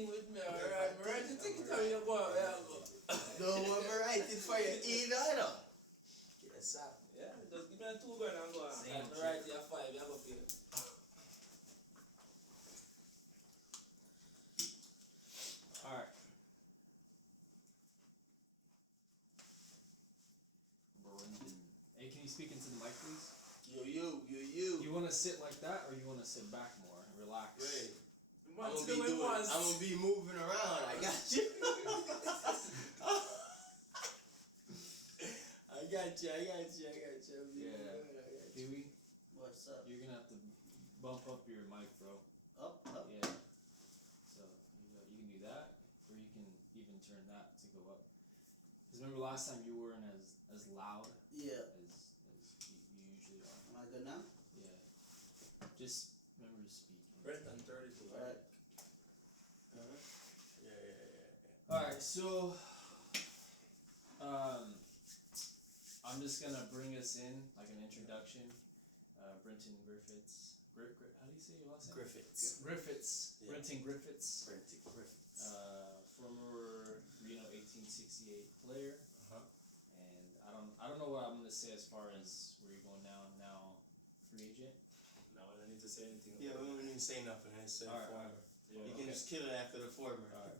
thing with me, alright? I write the ticket on you, boy. Don't want me write it for you either. Yes, sir. Yeah, just give me a 2 grand and go on. Same I'm right here 5, you have a few. Alright. Hey, can you speak into the mic, please? You. You want to sit like that, or you want to sit back more, relax? Wait. I'm gonna be moving around. I got you. I got you. Yeah. Huey, What's up? you're gonna have to bump up your mic, bro. Up. Yeah. So you can do that, or you can even turn that to go up. Because remember last time you weren't as loud Yeah. as you usually are. Am I good now? Yeah. Just remember to speak. Brenton 32. Alright. Yeah. Alright, so I'm just gonna bring us in like an introduction. Brenton Griffiths. How do you say your last name? Griffiths. Yeah. Brenton Griffiths. Brenton Griffiths. Former Reno 1868 player. Uh-huh. And I don't know what I'm gonna say as far as where you're going now. Now, free agent. No, I don't need to say anything. Yeah, we don't need to say nothing. I said Alright. You can just kill it after the former. Alright.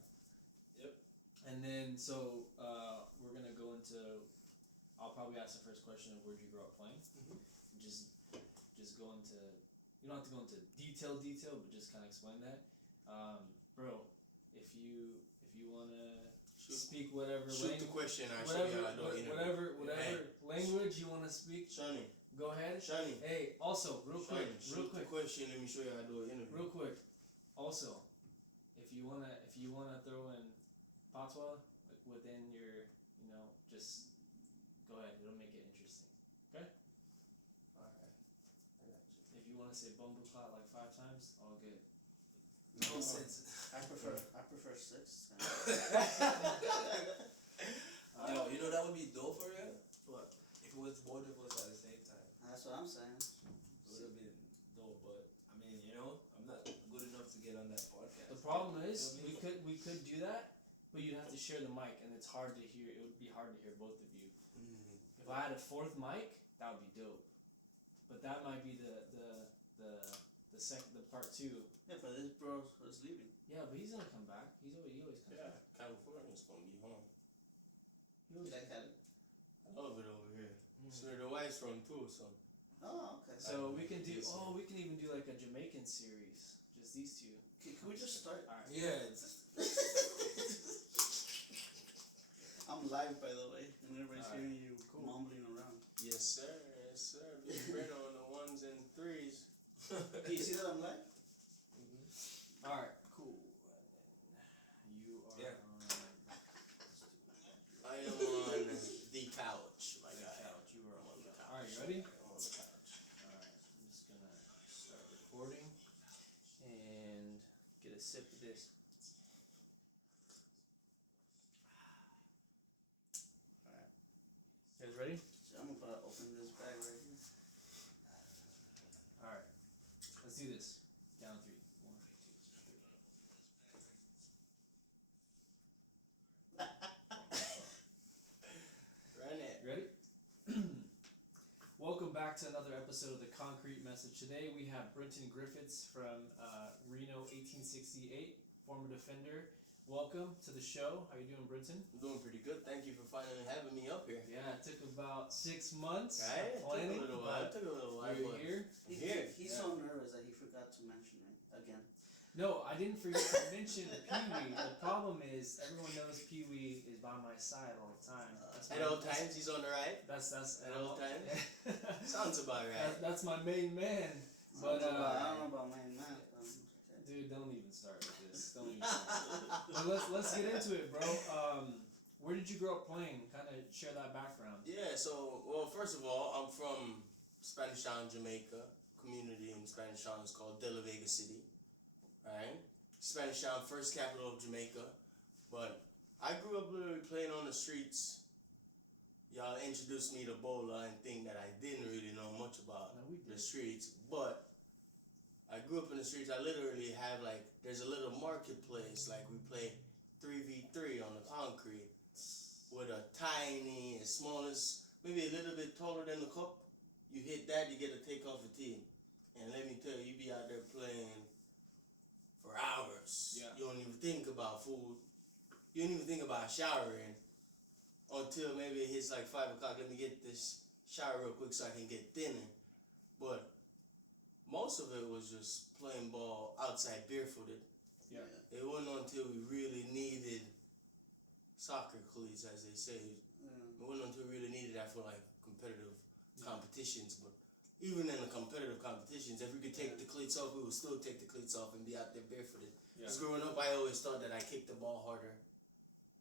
Yep. And then so we're gonna go into. I'll probably ask the first question of where you grew up playing. Just go into. You don't have to go into detail, but just kind of explain that. Bro, if you wanna speak whatever Shoot the question. whatever language you wanna speak. Shani. Go ahead. Shani. Hey, also real quick. Shoot the question. Let me show you how to do it. Real quick. Also, if you wanna throw in fatwa like within your, just go ahead. It'll make it interesting. Okay. If you wanna say bumble clot like 5 times, all good. No sense. I prefer 6. Yo, you know that would be dope for you? What? If it was both of us at the same time. That's what I'm saying. It would be dope, but I mean, I'm not good enough to get on that podcast. The problem is we could do that, but you'd have to share the mic, and it's hard to hear. It would be hard to hear both of you. If I had a 4th mic, that would be dope. But that might be the part 2. Yeah, but this bro was leaving. Yeah, but he's gonna come back. He always comes Yeah, back. California's gonna be home. Like that. I love it over here. So the wife's from too, so. Oh, okay. So we can even do like a Jamaican series, just these 2. Can we just start? All right. Yeah, it's I'm live, by the way, and everybody's Alright. hearing you mumbling around. Yes, sir. Big Reno on the 1s and 3s. Can you see that I'm live? All right. Cool. You are. Yeah. I am on the couch, my The guy. couch. You are on the couch. All right. You ready? All right. I'm just gonna start recording and get a sip of this. Alright. You guys ready? So I'm about to open this bag right here. All right. Let's do this. Down 3. 1, 2, 3. Run it. You ready? Welcome back to another episode of The Concrete Message. Today we have Brenton Griffiths from Reno 1868, former defender. Welcome to the show. How you doing, Brenton? I'm doing pretty good. Thank you for finally having me up here. Yeah, it took about 6 months Right? planning, It took a little while. but you're but here. He's so nervous that he forgot to mention it again. No, I didn't forget to mention Pee-wee. The problem is everyone knows Pee-wee is by my side all the time. At all times, he's on the right. That's At all times? Yeah. Sounds about right. That's my main man. But I don't know about my man. dude, don't even start with this. Don't even. But let's get into it, bro. Where did you grow up playing? Kind of share that background. Yeah, well, first of all, I'm from Spanish Town, Jamaica. Community in Spanish Town is called De La Vega City. Right? Spanish Town, first capital of Jamaica. But I grew up literally playing on the streets. Y'all introduced me to bola and thing that I didn't really know much about No, we did. the streets. But I grew up in the streets. I literally have like, there's a little marketplace. Like we play 3v3 on the concrete with a tiny, as small as, maybe a little bit taller than the cup. You hit that, you get a takeoff a tee. And let me tell you, you be out there playing for hours. Yeah. You don't even think about food. You don't even think about showering until maybe it hits like 5 o'clock. Let me get this shower real quick so I can get dinner. But most of it was just playing ball outside barefooted. Yeah. It wasn't until we really needed soccer cleats, as they say. It wasn't until we really needed that for like competitive competitions. But even in the competitive competitions, if we could take the cleats off, we would still take the cleats off and be out there barefooted. Because growing up, I always thought that I kicked the ball harder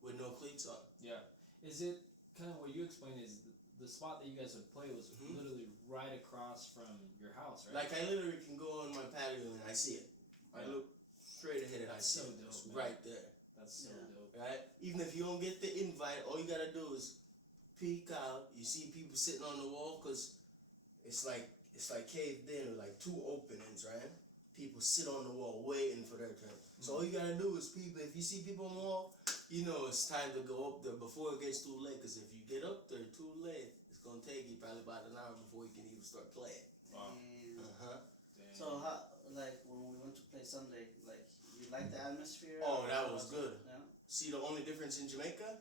with no cleats on. Yeah. Is it kind of what you explained is the spot that you guys would play was literally right across from your house, right? Like I literally can go on my patio and I see it. I look straight ahead and I That's see so it. dope, It's man. right there. That's so dope. Right? Even if you don't get the invite, all you gotta do is peek out. You see people sitting on the wall because it's like caved in with like 2 openings, right? People sit on the wall waiting for their turn. So all you gotta do is people. If you see people on the wall, you know it's time to go up there before it gets too late. Because if you get up there too late, it's gonna take you probably about an hour before you can even start playing. Wow. So how, like when we went to play Sunday, like you like the atmosphere? Oh, or that how was it? good. Yeah. See, the only difference in Jamaica,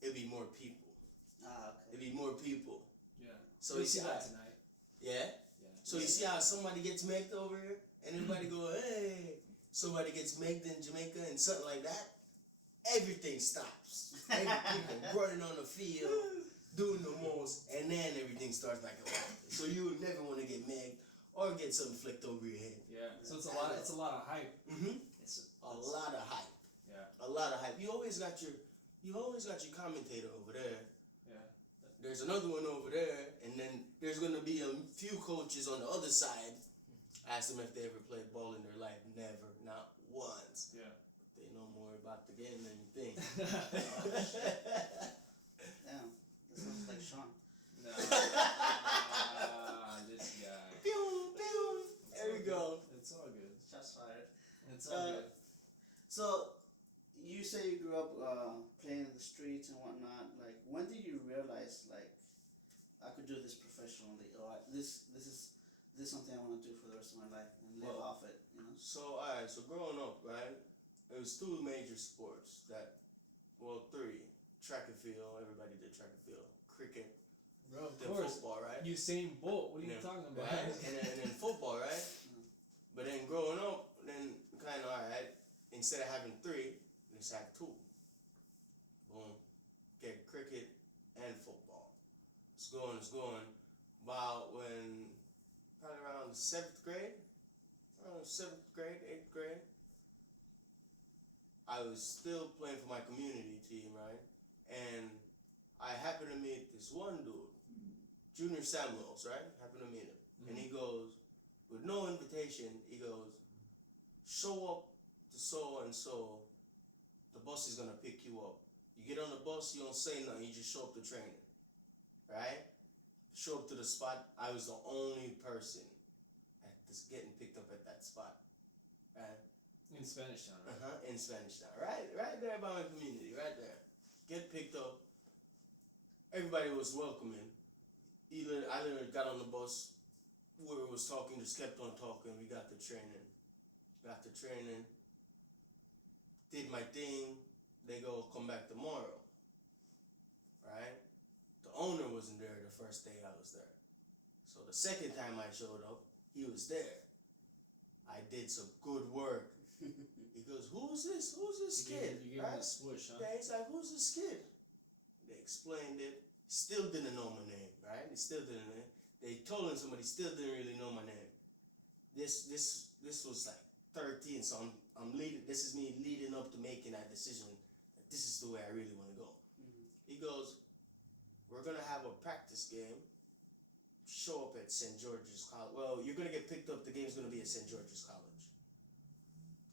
it'd be more people. Ah, okay. It'd be more people. Yeah. So We you see see that how, tonight. yeah. So you see how somebody gets maked over here, and everybody go, hey. Somebody gets maked in Jamaica and something like that. Everything stops. People running on the field, doing the most, and then everything starts like a rocket. So you would never want to get made or get something flicked over your head. Yeah. So it's a lot. It's a lot of hype. It's a lot of hype. Yeah. A lot of hype. You always got your commentator over there. Yeah. There's another one over there, and then there's gonna be a few coaches on the other side. Ask them if they ever played ball in their life. Never, not once. Yeah. They know more about the game than you think. Damn, this sounds like Sean. This guy. Pew, pew. There we go. It's all good. Shots fired. It's all good. So, you say you grew up playing in the streets and whatnot. Like, when did you realize, like, I could do this professionally, or this is something I want to do for the rest of my life and live Well, off it? You know? So, alright, so growing up, right, it was 2 major sports that, well, 3. Track and field, everybody did track and field. Cricket, Bro, of then course. football, right? Usain Bolt. What are you Yeah. talking about? Right? And then football, right? But then growing up, then kind of, alright, instead of having 3, just have 2. Boom. Get cricket and football. It's going. About when, probably around 7th grade, 8th grade, I was still playing for my community team, right? And I happened to meet this one dude, Junior Samuels, right? Happened to meet him. And he goes, with no invitation, he goes, show up to so and so, the bus is gonna pick you up. You get on the bus, you don't say nothing, you just show up to training, right? Show up to the spot. I was the only person at this getting picked up at that spot, right? In Spanish Town, right? In Spanish Town, right there by my community, right there. Get picked up. Everybody was welcoming. I literally got on the bus. Whoever was talking just kept on talking. We got the training. Did my thing. They go, come back tomorrow. Right? The owner wasn't there the first day I was there. So the second time I showed up, he was there. I did some good work. He goes, who's this kid? You gave him a swoosh, huh? Yeah, he's like, who's this kid? They explained it. Still didn't know my name, right? He still didn't know. They told him somebody still didn't really know my name. This was like 13, so I'm leading. This is me leading up to making that decision. This is the way I really want to go. He goes, we're gonna have a practice game. Show up at St. George's College. Well, you're gonna get picked up. The game's gonna be at St. George's College.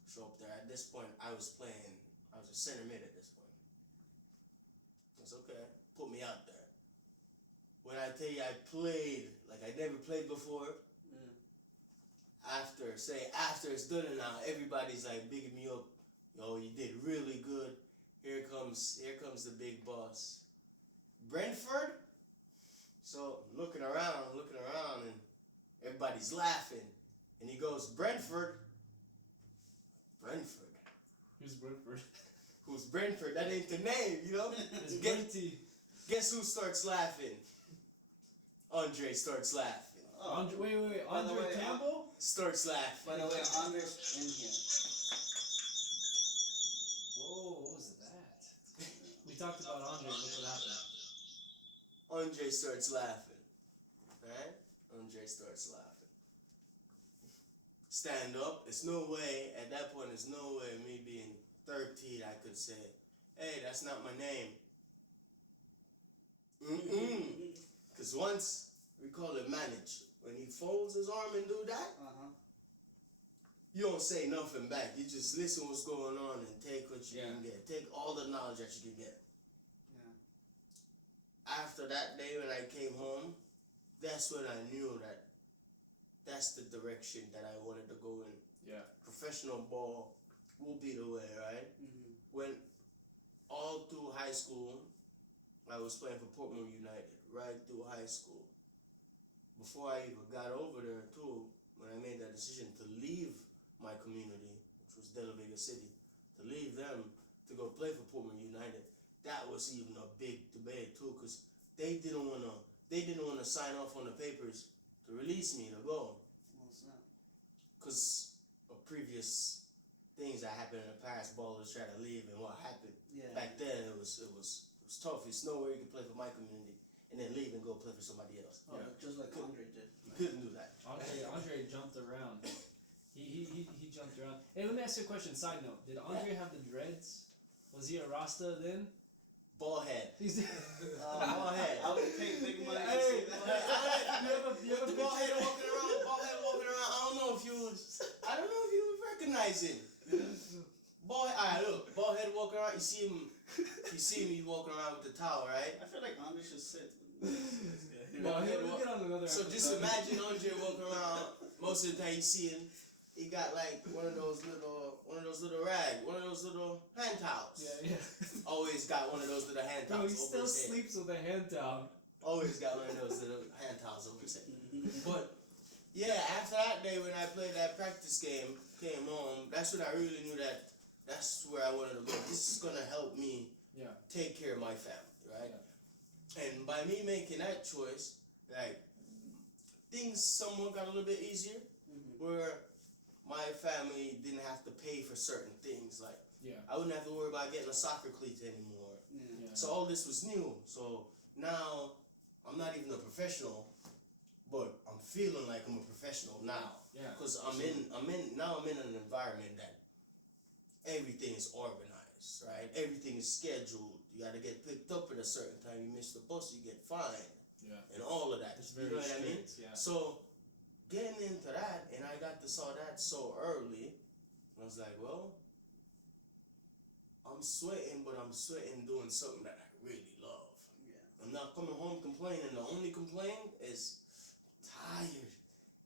Show up there. At this point, I was a center mid at this point. It's okay. Put me out there. When I tell you I played like I never played before, after it's done and now everybody's like bigging me up. Yo, you did really good. Here comes the big boss. Brentford? So looking around and everybody's laughing. And he goes, Brentford? Brentford. Who's Brentford? Who's Brentford? That ain't the name, you know? It's Brenty. Guess who starts laughing? Andre starts laughing. Andre, wait. By the Andre way, Campbell? Starts laughing. By the way, Andre's in here. Whoa, what was that? We talked about Andre and look what happened. Andre starts laughing. Right? Andre starts laughing. Stand up. There's no way, at that point, there's no way me being 13 I could say, hey, that's not my name. Because once, we call it manage. When he folds his arm and do that, you don't say nothing back. You just listen what's going on and take what you can get. Take all the knowledge that you can get. After that day when I came home, that's when I knew that that's the direction that I wanted to go in. Yeah. Professional ball will be the way, right? When all through high school, I was playing for Portmore United, right through high school. Before I even got over there too, when I made that decision to leave my community, which was Vega City, to leave them to go play for Portmore United, that was even a big debate too, because they didn't wanna sign off on the papers to release me to go, because of previous things that happened in the past. Ballers trying to leave, and what happened back then, it was tough. It's nowhere you could play for my community and then leave and go play for somebody else. Just like Andre did. You couldn't do that. Andre jumped around. He jumped around. Hey, let me ask you a question. Side note: did Andre have the dreads? Was he a Rasta then? Ball head. He's Ball head. I would pay big money to Hey, see that. you have a Ball head picture? walking around. I don't know if you would recognize him. Ball head. Alright, look. Ball head walking around. You see him. He's walking around with the towel, right? I feel like Andre should sit. No, he'll get on another So episode. just imagine Andre walking around. Most of the time you see him, he got like one of those little rags, one of those little hand towels. Yeah. Always got one of those little hand Bro, towels he over still his head. sleeps with a hand towel. Always got one of those little hand towels over his head. But yeah, after that day when I played that practice game, came home, that's when I really knew that that's where I wanted to go. This is gonna help me take care of my family, right? And by me making that choice, like, things somewhat got a little bit easier, where my family didn't have to pay for certain things. Like, I wouldn't have to worry about getting a soccer cleat anymore. So all this was new. So now I'm not even a professional, but I'm feeling like I'm a professional now. Because I'm in an environment that everything is organized, right? Everything is scheduled. You got to get picked up at a certain time. You miss the bus, you get fined. And all of that. It's You know what I mean? strict, So getting into that, and I got to saw that so early, I was like, well, I'm sweating, but I'm sweating doing something that I really love. I'm not coming home complaining. The only complaint is tired,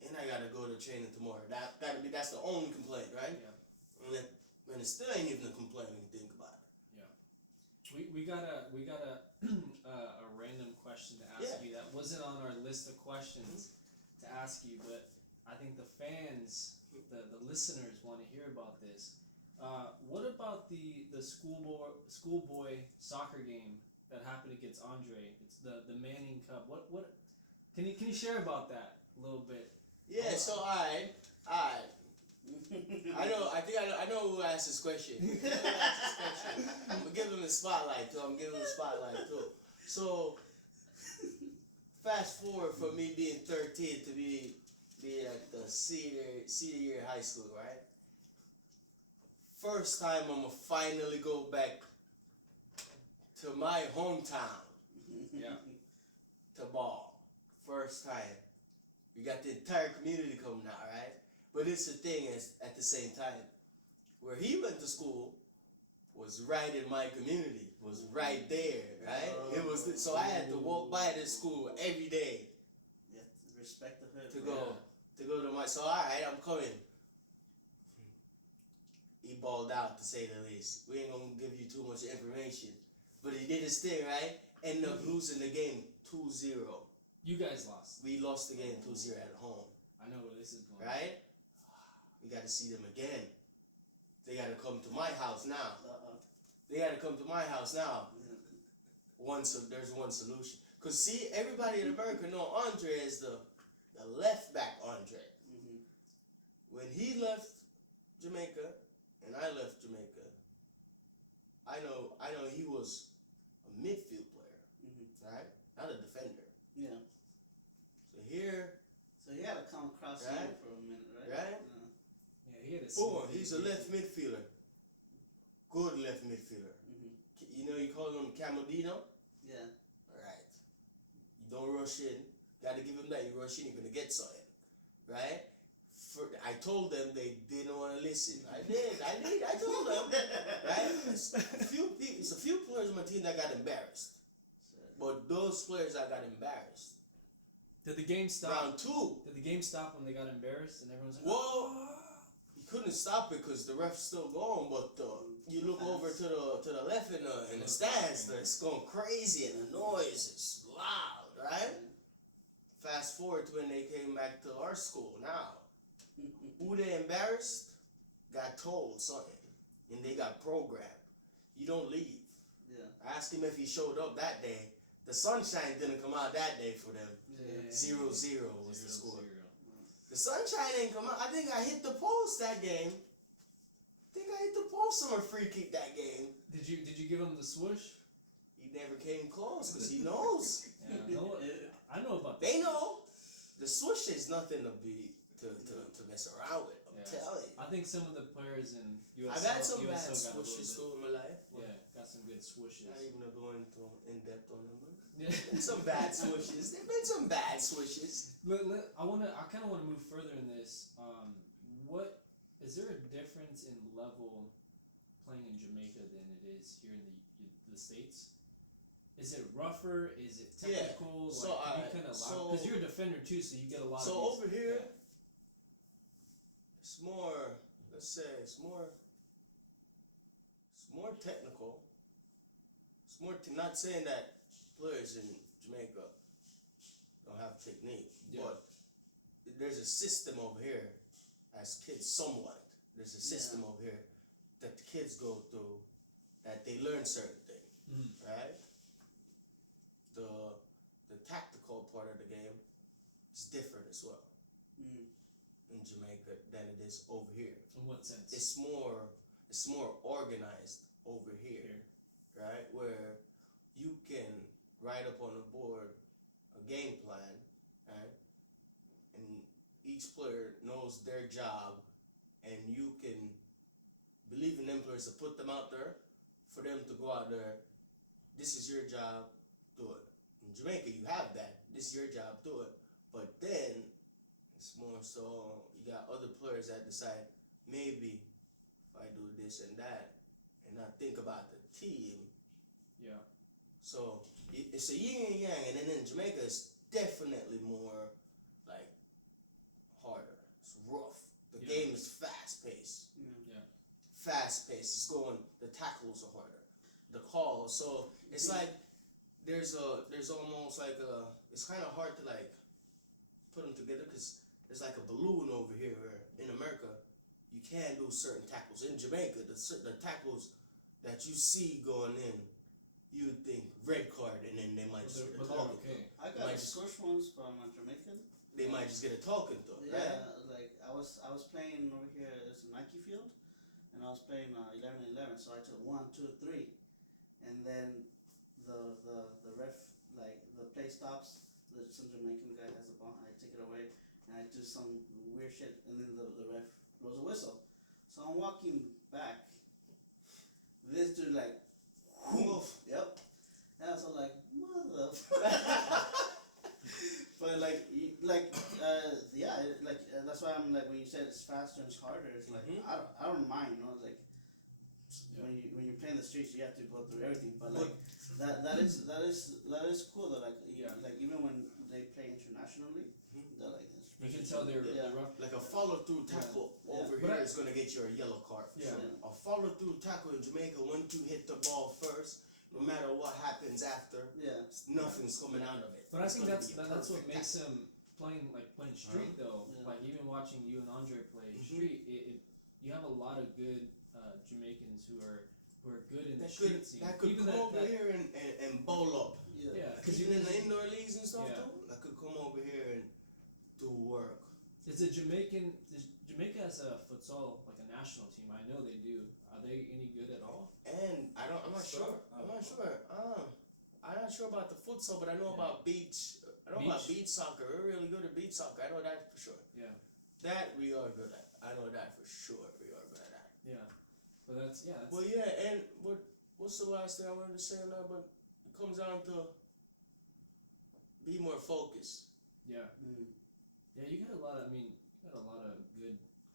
and I gotta go to training tomorrow. That's the only complaint, right? And it still ain't even a complaint when you think about it. We got a random question to ask you that wasn't on our list of questions to ask you, but I think the fans, the listeners, want to hear about this. What about the schoolboy soccer game that happened against Andre? It's the Manning Cup. What can you share about that a little bit? Yeah. So I know who asked this question. I'm gonna give him the spotlight too. So fast forward from me being 13 to being at the senior year of high school, right? First time I'm gonna finally go back to my hometown. To ball. First time. We got the entire community coming out, right? But it's the thing is, at the same time, where he went to school was right in my community, was right there, right? So I had to walk by this school every day Respect the hood. to to go to my. So alright, I'm coming. He balled out to say the least. We ain't gonna give you too much information, but he did his thing, right? Ended up losing the game 2-0. You guys lost. We lost the game 2-0 at home, I know where this is going. right? We got to see them again. They got to come to my house now. They got to come to my house now. There's one solution. Cause see, everybody in America know Andre is the left back Andre. When he left Jamaica, and I left Jamaica, I know he was a midfield player, right? Not a defender. Yeah. So here, So he had to come across Right. here for a minute, right? right? Yeah, he had a Boom, smooth he's a day. left midfielder. Good left midfielder. You know, you call him Camodino? Yeah. Right. You don't rush in. Gotta give him that. You rush in, you're gonna get something. Right? I told them they didn't want to listen. I told them. Right? It's a few players on my team that got embarrassed. But those players that got embarrassed. Did the game stop? Round 2. Did the game stop when they got embarrassed and everyone's like, Well, you couldn't stop it because the ref's still going, but you look over to the left in the stands, it's going crazy and the noise is loud, right? Fast forward to when they came back to our school now. Who they embarrassed got told something, and they got programmed. You don't leave. Yeah. I asked him if he showed up that day. The sunshine didn't come out that day for them. Yeah. 0-0 was the score. 0-0. The sunshine ain't come out. I think I hit the post that game. I think I hit the post on a free kick that game. Did you give him the swoosh? He never came close because he knows. Yeah. No, I know about that. They know. The swoosh is nothing to be to mess around with. I'm Yeah. telling you. I think some of the players in USL, I've had some bad USL got a little swooshes bit- too in my life. Yeah, got some good swooshes. Not even gonna go into in depth on them. Yeah. Been some bad swooshes. There've been some bad swooshes. I kind of want to move further in this. What is there a difference in level playing in Jamaica than it is here in the States? Is it rougher? Is it Yeah. technical? So, like, you alright, can allow so- because you're a defender too, so you get a lot. So of these, over here, yeah. it's more. Let's say it's more technical. It's more. Not saying that players in Jamaica don't have technique, Yeah. but there's a system over here as kids. Somewhat, there's a system over here that the kids go through that they learn certain things, right? The tactical part of the game is different as well in Jamaica than it is over here. In what sense? It's more organized over here, right? Where you can write up on the board a game plan, right? And each player knows their job, and you can believe in them players to put them out there, for them to go out there. This is your job, do it. In Jamaica, you have that. This is your job, do it. But then it's more so you got other players that decide maybe if I do this and that, and not think about the team. Yeah. So it's a yin and yang, and then in Jamaica it's definitely more like harder. It's rough. The Yeah. game is fast paced. Fast paced. It's going. The tackles are harder. The calls. So it's like there's almost like it's kind of hard to like put them together because there's like a balloon over here. Where in America, you can do certain tackles. In Jamaica, the tackles that you see going in, you would think red card, and then they might just get a But they're talking. okay. I got Might the just- first ones from Jamaican. They might just get a talking to, Yeah, right? like I was playing over here. There's a Nike field, and I was playing 11-11. So I took 1, 2, 3, and then the ref, like the play stops. Some Jamaican guy has the ball, and I take it away, and I do some weird shit, and then the ref blows a whistle. So I'm walking back. This dude like, woof, yep. And I was like, mother. But that's why I'm like, when you said it's faster and it's harder, it's like I don't mind, you know, it's like when you play in the streets, you have to go through everything. But like that is cool. That like even when they play internationally, they're like it's You can tell they're rough. Like a follow through tackle over But here is gonna get you a yellow card for Yeah. sure. A follow through tackle in Jamaica, once you hit the ball first, no matter what happens after, nothing's coming out of it. But I It's think gonna that's be a that's what perfect makes him playing street though. Yeah. Like even watching you and Andre play street, you have a lot of good Jamaicans who are good in the street scene. that could Even come over here and bowl up. Yeah, Because because even in the indoor leagues and stuff Yeah. too, that could come over here and do work. Jamaica has a futsal like a national team. I know they do. Are they any good at all? And I'm not sure. I'm not sure about the futsal, but I know about beach. I know about beach soccer. We're really good at beach soccer. I know that for sure. Yeah. That we are good at. I know that for sure. We are good at that. Yeah. But that's Well, yeah, and what's the last thing I wanted to say on that? But it comes down to be more focused. Yeah. Yeah, you got a lot of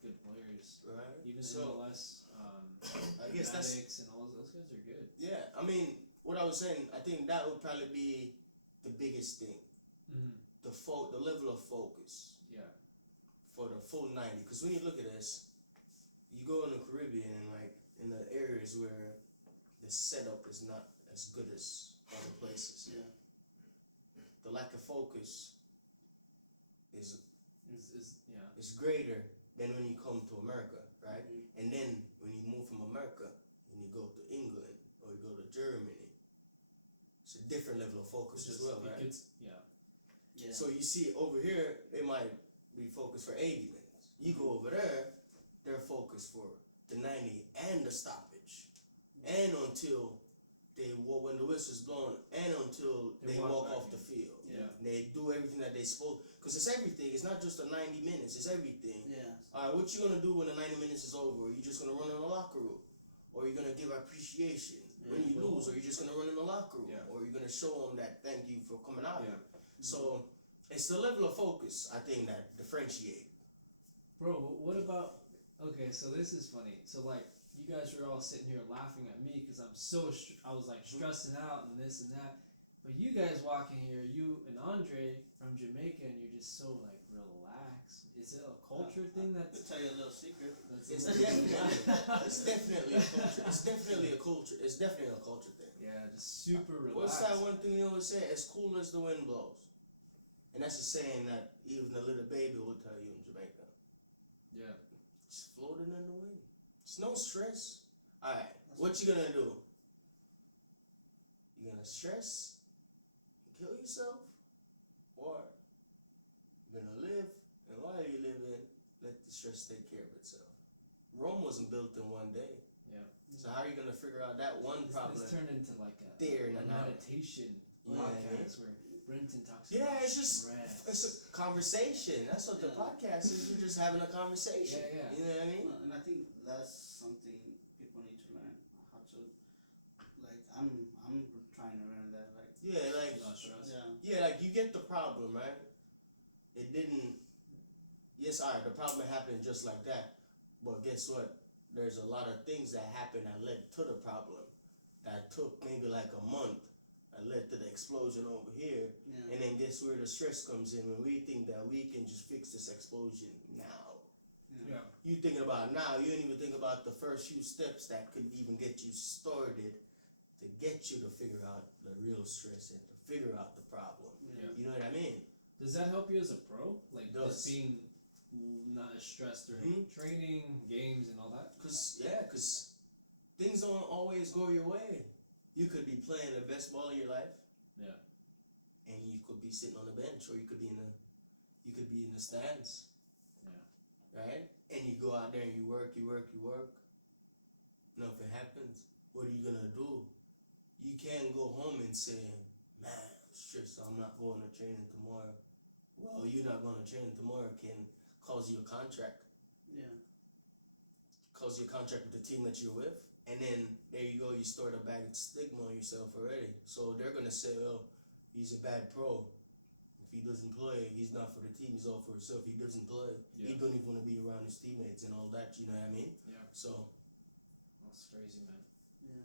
good players. Right. Even MLS, I guess that's Maddox and all those guys are good. yeah. I mean, what I was saying, I think that would probably be the biggest thing. The level of focus. Yeah. For the full 90, because when you look at this, you go in the Caribbean, like in the areas where the setup is not as good as other places. Yeah. The lack of focus is greater than when you come to America, right? And then when you move from America and you go to England or you go to Germany, it's a different level of focus as well, right? Yeah. So you see over here, they might be focused for 80 minutes. You go over there, they're focused for the 90 and the stoppage, and until when the whistle's blown, and until they walk off the field. Yeah. They do everything that they supposed, because it's everything. It's not just the 90 minutes. It's everything. Yeah. All right, what you gonna do when the 90 minutes is over? Are you just gonna run in the locker room, or are you gonna give appreciation when you lose? Or are you just gonna run in the locker room, or are you gonna show them that thank you for coming out here? So it's the level of focus, I think, that differentiate. Bro, what about? Okay, so this is funny. So like, you guys were all sitting here laughing at me because I was like stressing out and this and that. But you guys walking here, you and Andre from Jamaica, and you're just so like relaxed. Is it a culture thing that's? I'll tell you a little secret. It's definitely a culture. It's definitely a culture. It's definitely a culture thing. Yeah, just super relaxed. What's that one thing they always say? As cool as the wind blows. And that's a saying that even a little baby will tell you in Jamaica. Yeah. It's floating in the wind. It's no stress. Alright, what you gonna do? You gonna stress and kill yourself? Or you're gonna live, and while you live in, let the stress take care of itself. Rome wasn't built in one day. Yeah. So how are you gonna figure out that one problem? This turned into like a and meditation podcast where Brenton talks about it's just it's a conversation. That's what the podcast is. You're just having a conversation. Yeah. You know what I mean? And I think that's something people need to learn how to. Like I'm trying to learn that. Like You get the problem, right? It didn't. Yes, alright. The problem happened just like that, but guess what? There's a lot of things that happened that led to the problem. That took maybe like a month. That led to the explosion over here. Yeah. And then guess where the stress comes in when we think that we can just fix this explosion now. Yeah. You thinking about now, you ain't even think about the first few steps that could even get you started to get you to figure out the real stress and to figure out the problem. Yeah. You know what I mean? Does that help you as a pro? Like Does. just being not as stressed during training, games, and all that? Cause things don't always go your way. You could be playing the best ball of your life. Yeah. And you could be sitting on the bench, or you could be in the stands. Yeah. Right? And you go out there and you work. Nothing happens. What are you gonna do? You can't go home and say, man, I'm stressed, I'm not going to training tomorrow. Well, you're not going to training tomorrow can cause you a contract. Yeah. Cause you a contract with the team that you're with. And then there you go, you start a bad stigma on yourself already. So they're gonna say, well, he's a bad pro. If he doesn't play, he's not for the team, he's all for himself. He doesn't play. Yeah. He don't even want to be around his teammates and all that, you know what I mean? Yeah. So That's crazy, man. Yeah.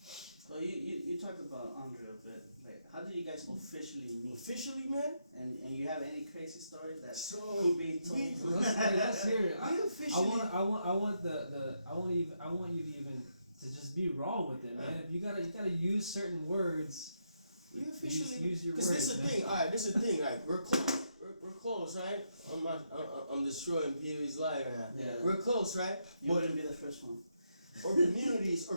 So you you talked about Andre a bit. Like, how did you guys officially meet? Officially, man. And you have any crazy story that So could be told? Let's hear it. we officially. I want you to even to just be raw with it, man. You gotta use certain words. We officially. use your Because words. this is the man. thing. All right, this is the thing. Right, we're close. We're close, right? I'm destroying Pee-wee's life now. Yeah. We're close, right? You wouldn't be the first one. Or communities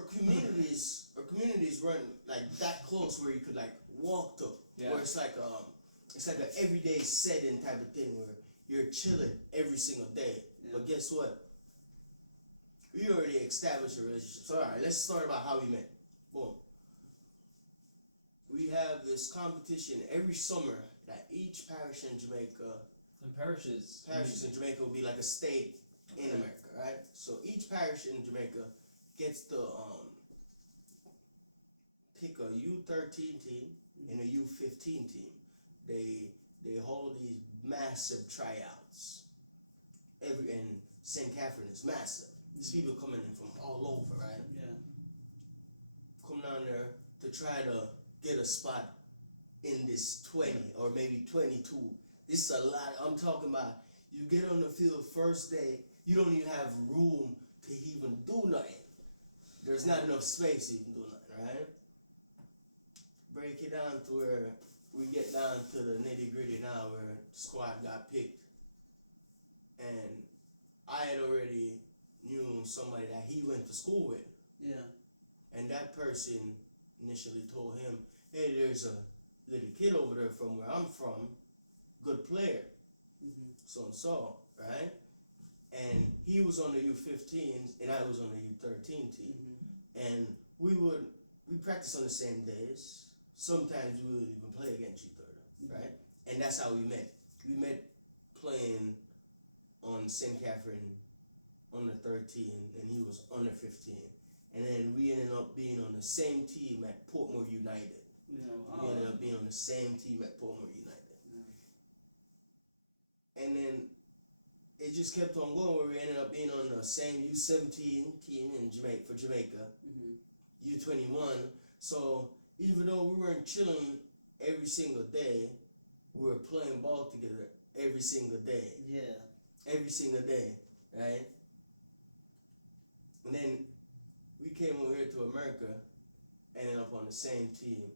weren't like that close where you could like walk to. Yeah. Where it's like an everyday setting type of thing where you're chilling every single day. Yeah. But guess what? We already established a relationship. So alright, let's start about how we met. Boom. We have this competition every summer that each parish in Jamaica, And parishes. in Jamaica will be like a state in America, right? So each parish in Jamaica gets to pick a U13 team and a U15 team. They hold these massive tryouts. And St. Catherine is massive. These people coming in from all over, right? Yeah. Come down there to try to get a spot in this 20 or maybe 22. This is a lot. I'm talking about you get on the field first day, you don't even have room to even do nothing. There's not enough space to even do nothing, right? Break it down to where we get down to the nitty gritty now where the squad got picked. And I had already knew somebody that he went to school with. Yeah. And that person initially told him, hey, there's a little kid over there from where I'm from, good player, so and so, right? And he was on the U15s and I was on the U13 team. And we practice on the same days. Sometimes we would even play against each other, right? And that's how we met. We met playing on St. Catherine under 13 and he was under 15. And then we ended up being on the same team at Portmore United. Yeah. We ended up being on the same team at Portmore United. And then it just kept on going where we ended up being on the same U17 team in Jamaica for Jamaica, U21. So even though we weren't chilling every single day, we were playing ball together every single day. Yeah. Every single day, right? And then we came over here to America, ended up on the same team,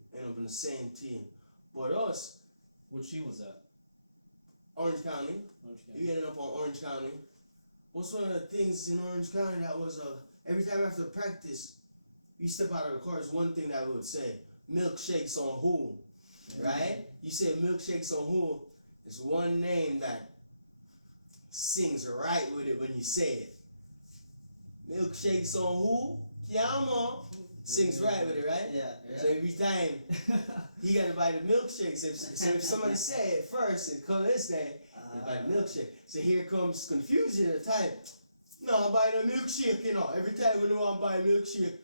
But us, What team was that? Orange County, we ended up on Orange County. What's one of the things in Orange County that was every time after practice, you step out of the car, is one thing that we would say, milkshakes on who, right? You say milkshakes on who, it's one name that sings right with it when you say it. Milkshakes on who? Yama. Sings right with it, right? Yeah. So every time he got to buy the milkshakes. If somebody say it first and come this day, he buy the milkshake. So here comes confusion at the time. No, I'm buying a milkshake, you know. Every time when you want to buy a milkshake.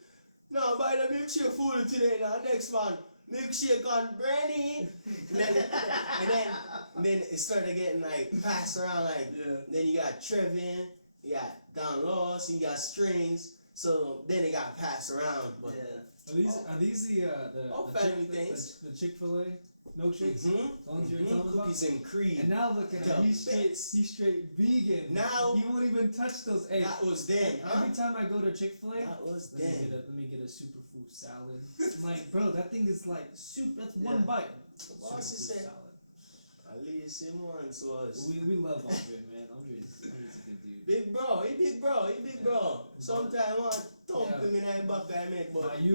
No, I'm buying a milkshake food today now. Next one, milkshake on Brandy. And then it started getting like passed around like. Yeah. Then you got Trevin, you got Don Loss, you got Strings. So then it got passed around. But Are these the family things. The Chick-fil-A milkshakes? Mm-hmm. The ones you're talking about? Cookies and cream. And now look at him. He's straight vegan. Now he won't even touch those. Hey, that was then. Every time I go to Chick-fil-A, That was let me get a superfood salad. I'm like, bro, that thing is like soup. That's Yeah. one bite. The boss is Superfood saying, salad. at least him once was. We love Andre, man. Andre's a good dude. Big bro. Sometimes I thump him in the back of the neck, but he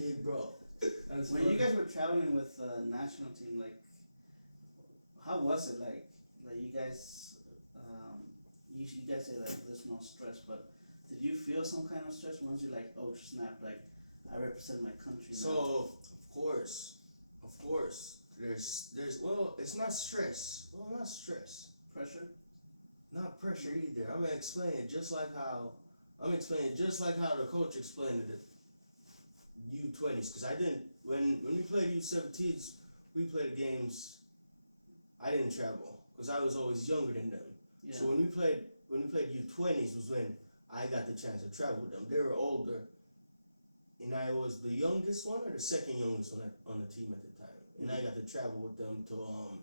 big bro. That's When you guys were traveling with the national team, like, how was it? Like you guys, you guys say like there's no stress, but did you feel some kind of stress once you're like, oh snap, like I represent my country now? So of course, there's well, it's not stress. Well, not stress. Pressure? Not pressure either. I'm gonna explain it just like how the coach explained it. U20s, because I didn't when we played U17s, we played games. I didn't travel because I was always younger than them. Yeah. So when we played U20s was when I got the chance to travel with them. They were older, and I was the youngest one or the second youngest one on the team at the time. And I got to travel with them to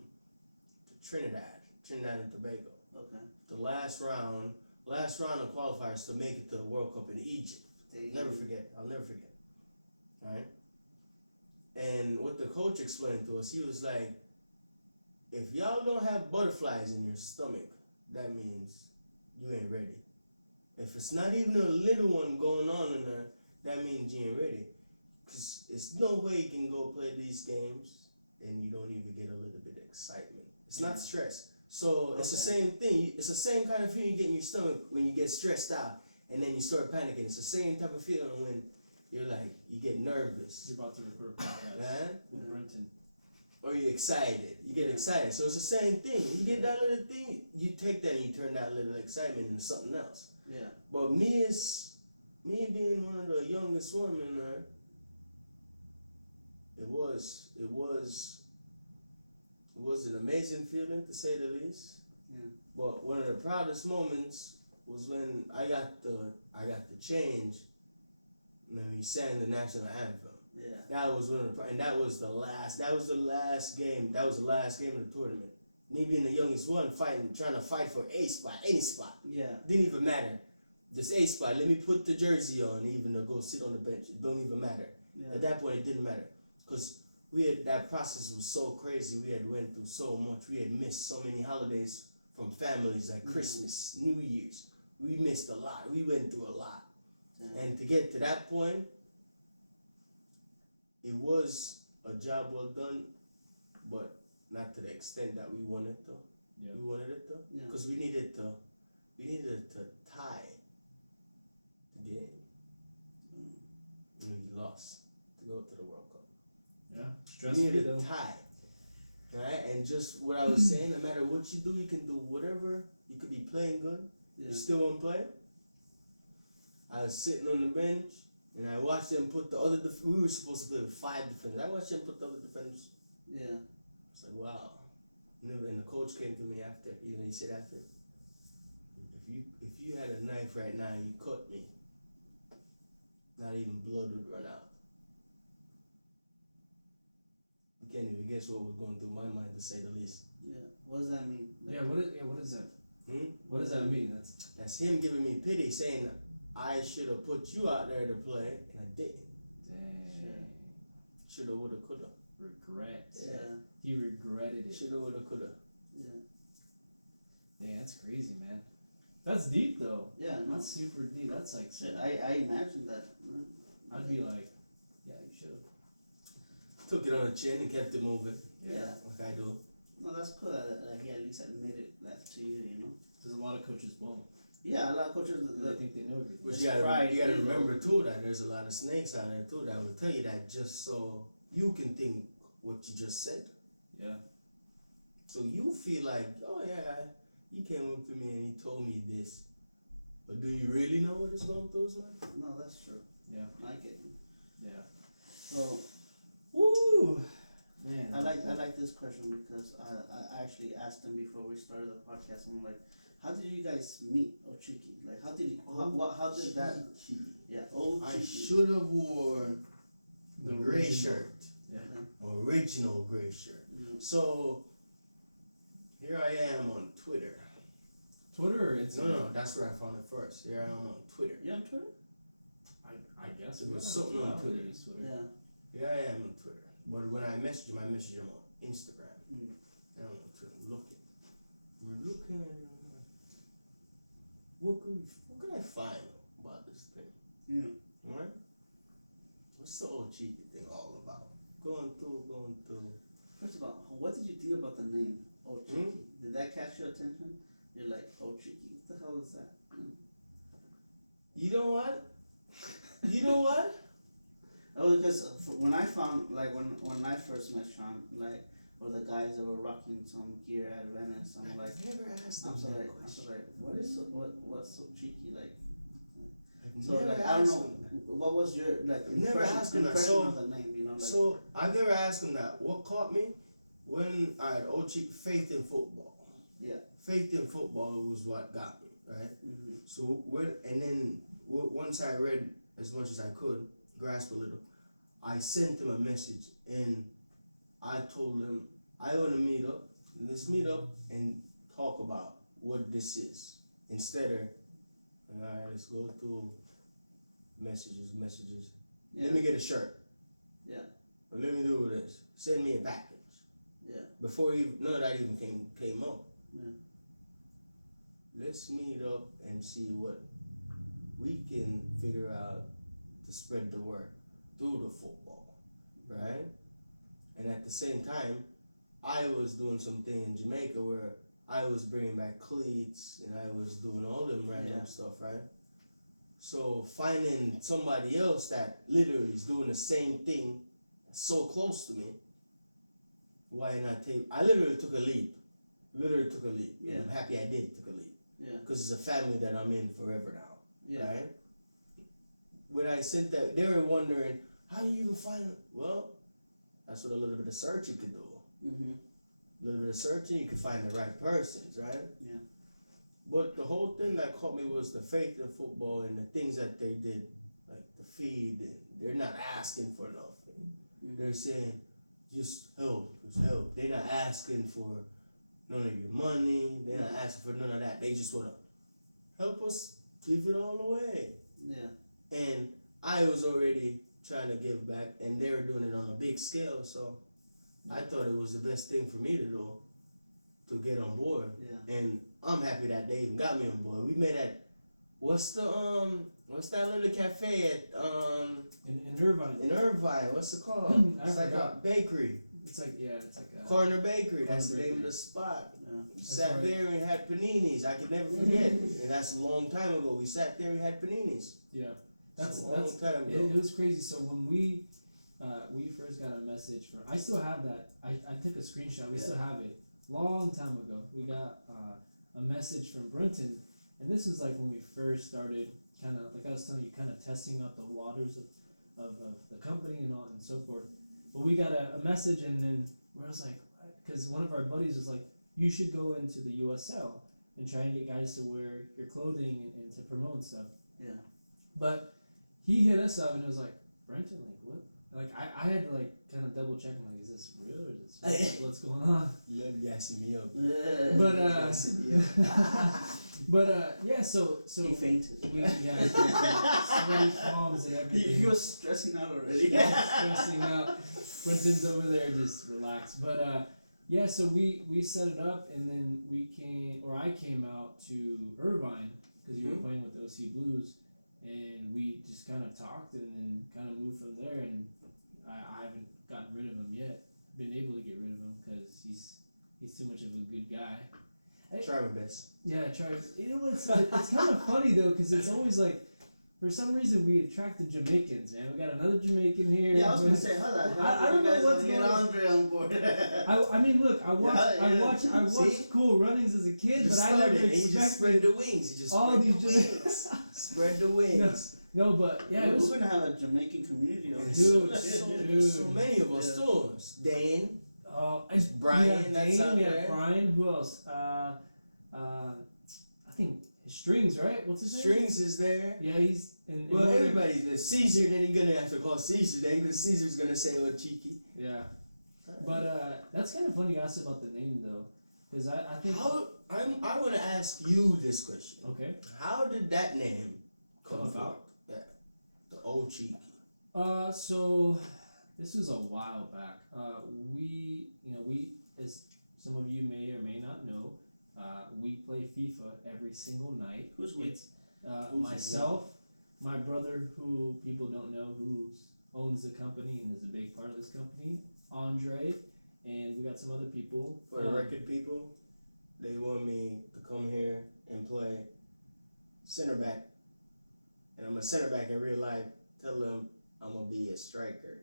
Trinidad and Tobago. Okay. The last round of qualifiers to make it to the World Cup in Egypt. I'll never forget. Right? And what the coach explained to us, he was like, if y'all don't have butterflies in your stomach, that means you ain't ready. If it's not even a little one going on in there, that means you ain't ready. Because it's no way you can go play these games and you don't even get a little bit of excitement. It's not stress. So it's the same thing. It's the same kind of feeling you get in your stomach when you get stressed out and then you start panicking. It's the same type of feeling when you're like, you get nervous. You're about to record a podcast with Brenton. Or you're excited. You get excited. So it's the same thing. You get that little thing, you take that and you turn that little excitement into something else. Yeah. But me being one of the youngest women there, it was an amazing feeling to say the least. Yeah. But one of the proudest moments was when I got the change when we sang the national anthem. Yeah. That was one of the, and that was the last game. That was the last game of the tournament. Me being the youngest one, trying to fight for a spot, any spot. Yeah. Didn't even matter. Just a spot. Let me put the jersey on, even to go sit on the bench. It don't even matter. Yeah. At that point, it didn't matter, because that process was so crazy. We had went through so much. We had missed so many holidays from families, like Christmas, New Year's. We missed a lot. We went through a lot. Yeah. And to get to that point, it was a job well done, but not to the extent that we wanted to. Yeah. We wanted it to, Yeah. because we needed to tie the game. And we lost to go to the World Cup. Yeah. We Stressful needed though. to tie, right? And just what I was saying, no matter what you do, you can do whatever. You could be playing good, Yeah. you still won't play. I was sitting on the bench, and I watched them put the other. We were supposed to play with 5 defenders. I watched them put the other defenders. Yeah. It's like, wow. And the coach came to me after. He said after, if you had a knife right now, you cut me. Not even blood would run out. You can't even guess what was going through my mind, to say the least. Yeah. What does that mean? Yeah. What is that? What does that mean? That's him giving me pity, saying I should have put you out there to play, and I didn't. Dang. Shoulda, woulda, coulda. Regret. Yeah. He regretted it. Shoulda, woulda, coulda. Yeah. Dang, that's crazy, man. That's deep though. Yeah. No. That's super deep. That's like Shit, I imagine that. I'd be like, yeah, you should have. Took it on the chin and kept it moving, Yeah. like I do. No, that's cool that he at least admitted that to you, you know? Because a lot of coaches won't. Yeah, a lot of coaches, They think they know everything. But It's you gotta pride, you know. remember too that there's a lot of snakes out there too that will tell you that just so you can think what you just said. Yeah. So you feel like, oh yeah, he came up to me and he told me this. But do you really know what is going through his mind? no, that's true. Yeah. I get you. Yeah. So, Woo! Man. I like this question because I actually asked him before we started the podcast. I'm like, how did you guys meet Ochiki? Like, how did that? Yeah, I Ochiki. should have worn the gray original. shirt, Yeah. original gray shirt. Mm. So here I am on Twitter. Twitter or Instagram? No, that's where I found it first. Here I am on Twitter. You on Twitter? I guess. There was we something don't on know Twitter. how to use Twitter. Yeah. Here I am on Twitter. But when I message him on Instagram. Mm. I don't know, Twitter. We're looking at what can I find about this thing? Yeah. Alright? What's the old cheeky thing all about? Going through. First of all, what did you think about the name Ochiki? Did that catch your attention? You're like, Ochiki, what the hell is that? You know what? Oh, because when I found, like, when I first met Sean, like, or the guys that were rocking some gear at Venice, I'm like, I've never asked I'm them so that like, question. what's so cheeky, like? I've So never like, I don't asked know, them that. what was your like never asked him that. impression So- of the name? You know, like, So I've never asked him that. What caught me when I had Ochi faith in football. yeah, Faith in football was what got me. right? Mm-hmm. So once I read as much as I could, grasp a little, I sent him a message and I told him I want to meet up. Let's meet up and talk about what this is instead of all right. Let's go through messages. Yeah. Let me get a shirt. Yeah. Or let me do this. Send me a package. Yeah. Before none of that even came up. Yeah. Let's meet up and see what we can figure out to spread the word through the football, right? And at the same time, I was doing something in Jamaica where I was bringing back cleats and I was doing all them random stuff, right? So finding somebody else that literally is doing the same thing so close to me, why not take? I literally took a leap. Yeah. I'm happy I did took a leap. Yeah. Because it's a family that I'm in forever now. Yeah. Right? When I sent that, they were wondering, how do you even find it? Well, that's what a little bit of searching could do. Mm-hmm. A little bit of searching, you can find the right persons, right? Yeah. But the whole thing that caught me was the faith in football and the things that they did, like the feed. They're not asking for nothing. Mm-hmm. They're saying, just help. They're not asking for none of your money. They're not asking for none of that. They just want to help us give it all away. Yeah. And I was already trying to give back, and they were doing it on a big scale. So I thought it was the best thing for me to do, to get on board. Yeah. And I'm happy that they even got me on board. We met at what's that little cafe at In Irvine. in Irvine? What's it called? I It's like a forgot. bakery. It's like a Corner Bakery. That's the Corner name of Bakery. the spot. Yeah. We sat right. there and had paninis. I could never forget. And that's a long time ago. We sat there. We had paninis. Yeah. That's a long time ago. It was crazy. So when we first got a message from, I still have that. I took a screenshot. We still have it. Long time ago, we got a message from Brenton, and this was like when we first started, kind of like I was telling you, kind of testing out the waters of the company and all and so forth. But we got a message, and then where I was like, because one of our buddies was like, you should go into the USL and try and get guys to wear your clothing and to promote and stuff. Yeah. But he hit us up and it was like, Brenton, like what? Like I had to like kind of double check. I'm like, is this real or is this what's going on? You love gassing me up. But Gassing me up. yeah. So He fainted. we sweaty palms and everything. He was stressing out already. Stressing out. Brenton's over there just relaxed. But yeah. So we set it up and then I came out to Irvine because you were playing with the OC Blues. And we just kind of talked and then kind of moved from there. And I haven't gotten rid of him yet. Been able to get rid of him because he's too much of a good guy. Try my best. Yeah, try. You know, it's kind of funny though because it's always like, for some reason we attracted Jamaicans, man. We got another Jamaican here. Yeah, I was gonna say, how the hell I did don't you know guys what's get going on. Andre on board? I mean, look, I watched See? Cool Runnings as a kid, but I never You just expected spread the wings. You just all spread the these wings. Spread the wings. No, but yeah, it We're was. gonna have a Jamaican community over Dude, here. So many of us Yeah. too. Dane. It's Brian, that's Dane, out we have there. Brian. Who else? I think Strings, right? What's his name? Strings is there. Yeah, he's in. Well, everybody's there. Caesar, then you're gonna have to call Caesar then because Caesar's gonna say, oh, cheeky. Yeah, but that's kind of funny you asked about the name though, because I think. I want to ask you this question. Okay. How did that name come Come about? about? Yeah, the old cheeky. So this was a while back. We, as some of you may or may not know, we play FIFA every single night. Who's we? It's myself, my brother, who people don't know, who owns the company and is a big part of this company, Andre, and we got some other people. For the record, people, they want me to come here and play center back, and I'm a center back in real life. Tell them I'm gonna be a striker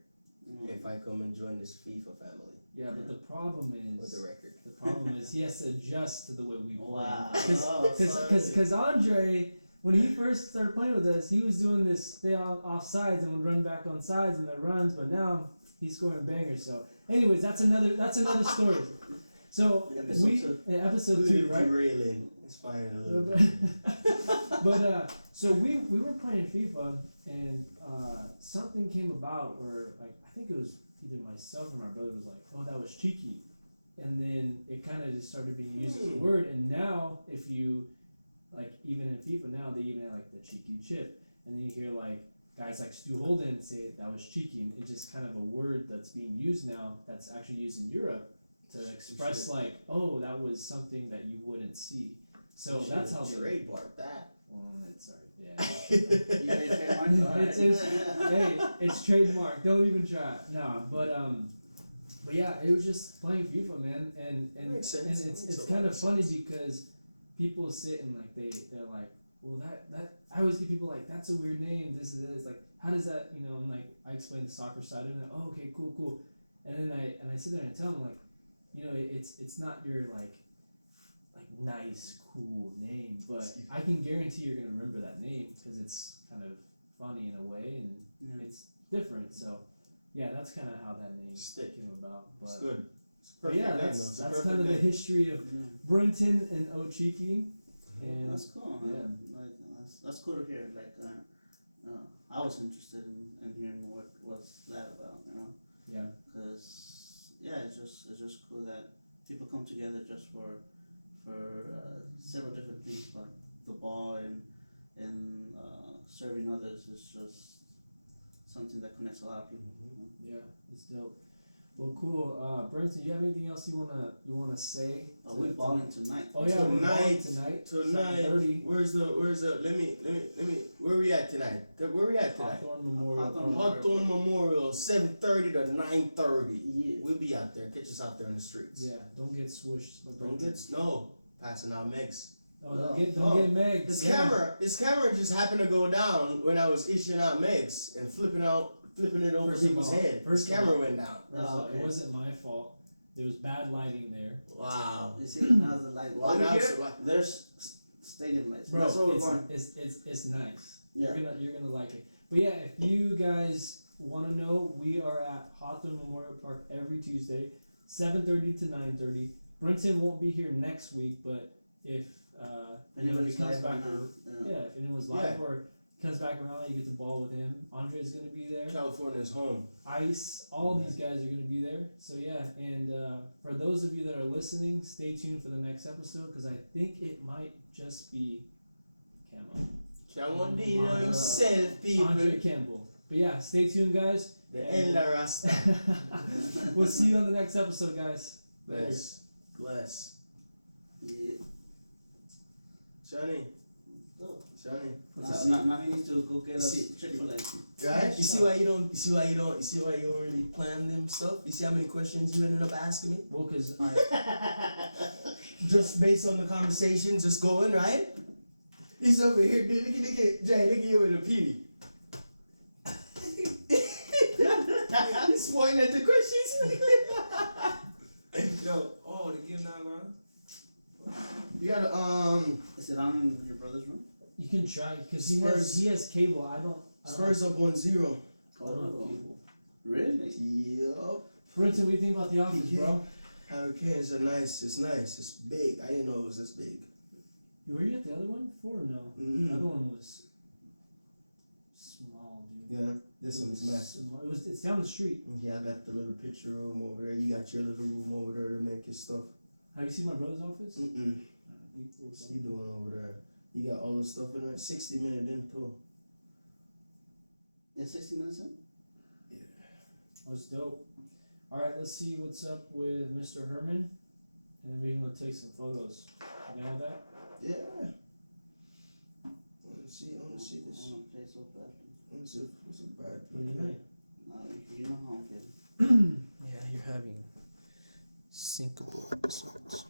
if I come and join this FIFA family. Yeah, but the problem With is the record. the problem is he has to adjust to the way we play. Wow. Because Andre, when he first started playing with us, he was doing this stay off sides and would run back on sides and the runs, but now he's scoring bangers. So, anyways, that's another story. So Episode two. Episode 2, right? Derailing. It's fine a little bit. But so we were playing FIFA and something came about, or like I think it was either myself or my brother was like, "Oh, that was cheeky," and then it kind of just started being used as a word. And now, if you like, even in FIFA now, they even have like the cheeky chip, and then you hear like guys like Stu Holden say that was cheeky, and it's just kind of a word that's being used now that's actually used in Europe to express like, oh, that was something that you wouldn't see. So that's how they trademark that. Sorry, yeah. You already trademarked it? Hey, it's trademark. Don't even try. No, but yeah, it was just playing FIFA, man, and Makes sense. and it's kind of funny because people sit and like they're like, well, that I always get people like, that's a weird name. This is this. Like, how does that? You know, I'm like, I explain the soccer side of it. Like, oh, okay, cool. And then I sit there and tell them like, you know, it's not your like nice, cool name, but I can guarantee you're gonna remember that name because it's kind of funny in a way and it's different. So yeah, that's kind of how that name came about. But It's good. It's but perfect yeah, name, that's though. It's a kind of the perfect name. history of Brenton and Ochiki. And That's cool. Man. Like that's cool to hear. Like I was interested in hearing what was that about. You know. Yeah. Because it's just cool that people come together just for several different things, like the ball and serving others is just something that connects a lot of people. Yeah, it's dope. Well, cool. Brenton, you have anything else you wanna say? We're balling tonight. Oh yeah, we're balling tonight. Tonight. 7:30. Where's the? Let me. Where we at tonight? Where we at tonight? Hawthorne Memorial. Hawthorne Memorial, 7:30 to 9:30. Yeah. We'll be out there. Catch us out there in the streets. Yeah, don't get swished. Don't get passing out Megs. Oh, don't get Meg. This camera just happened to go down when I was issuing out Megs and flipping it over First of people's all- head. first This of camera all- went down. It wasn't my fault. There was bad lighting there. Wow. You see, now the light. Well, Over now here, it's like- there's stadium lights. Bro, That's what we're going. it's nice. Yeah. You're gonna like it. But yeah, if you guys want to know, we are at Hawthorne Memorial Park every Tuesday, 7:30 to 9:30. Brenton won't be here next week, but if Anybody's he comes live back, right now. if anyone's live or comes back around, you get the ball with him. Andre's gonna be there. California's home. Ice, all these guys are going to be there. So yeah, and for those of you that are listening, stay tuned for the next episode because I think it might just be Camo. Camondino himself, people. Andre Campbell. But yeah, stay tuned, guys. The El Rasta. We'll see you on the next episode, guys. Bless. Yeah. Johnny. Now he needs to go get us Chick-fil-A. Right? You see why you don't really plan them stuff? You see how many questions you ended up asking me? Well, because Just based on the conversation, just going, right? He's over here, dude. Look at Jay, look at you with a PD. He's pointing at the questions. Yo, the game now, bro. You gotta, Is it on in your brother's room? you can try because Spurs. he has cable. I don't Spurs up 1-0. I don't have cable. Really? Yup. Brenton, what do you think about the office, bro? Hurricanes are nice. It's nice. It's big. I didn't know it was this big. Were you at the other one before or no? Mm-mm. The other one was small, dude. Yeah, this one's massive. Small. It's down the street. Yeah, I got the little picture room over there. You got your little room over there to make your stuff. Have you seen my brother's office? Mm-mm. What's he doing over there? You got all the stuff in there. 60 minutes in too. Yeah, 60 minutes in? That's dope. Alright, let's see what's up with Mr. Herman. And then we can go take some photos. You know that? Yeah. I want to see this. I want to play so badly. What's a bad What do you mean? You know how I'm feeling. Yeah, you're having syncable episodes.